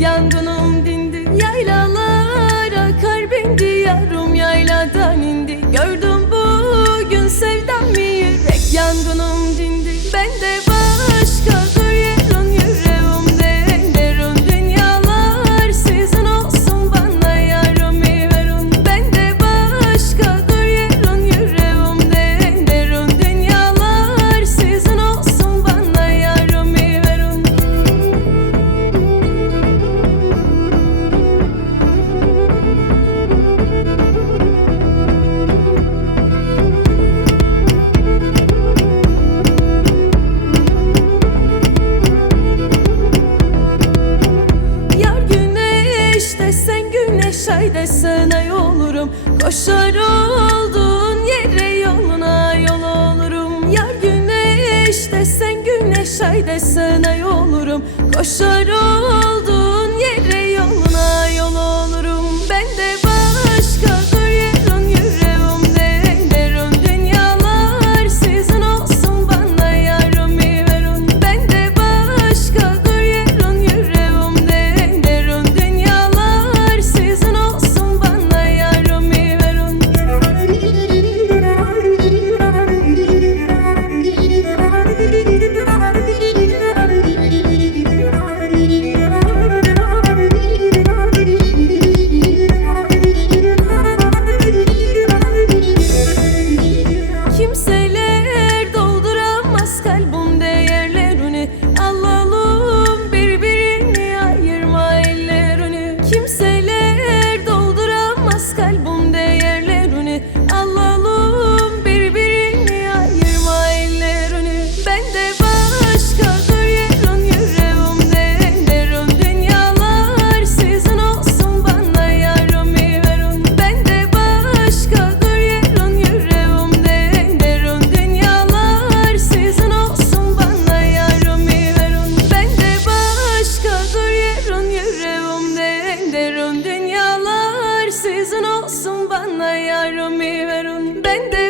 yangını de sana yolurum. Koşar olduğun yere yoluna yol olurum. Yar güneş de sen güneş ay de sana yolurum. Koşar olduğun Unuttuğum değerlerini alalım Birbirini ayırma ellerini. Kimse ben de